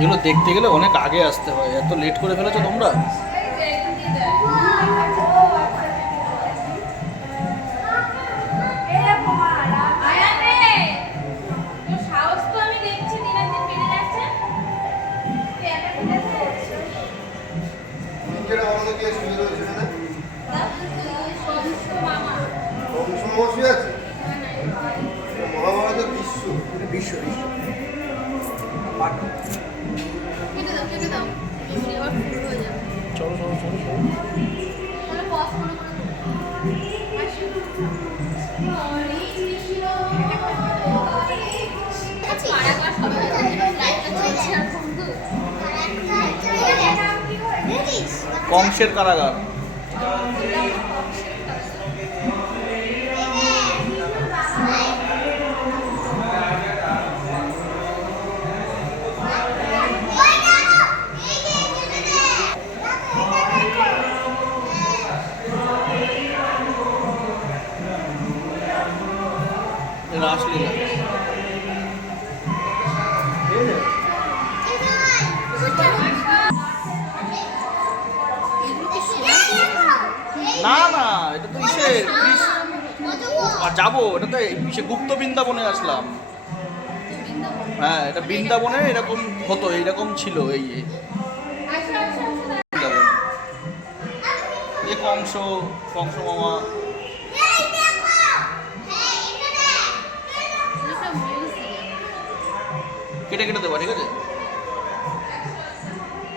এগুলো দেখতে গেলে অনেক আগে আসতে হয়, এত লেট করে ফেলেছো তোমরা। মহাভারতের বিশ্ব বিশ্ব বিশ্ব চলো চলো চলো চলো। কংসের কারাগার। রাসলীলা। না না, এটা তো আর যাবো, এটা তো সে গুপ্ত বৃন্দাবনে আসলাম। হ্যাঁ, এটা বৃন্দাবনে এরকম হতো, এইরকম ছিল এই কংস কংস মামা। কেটে কেটে দেবো, ঠিক আছে।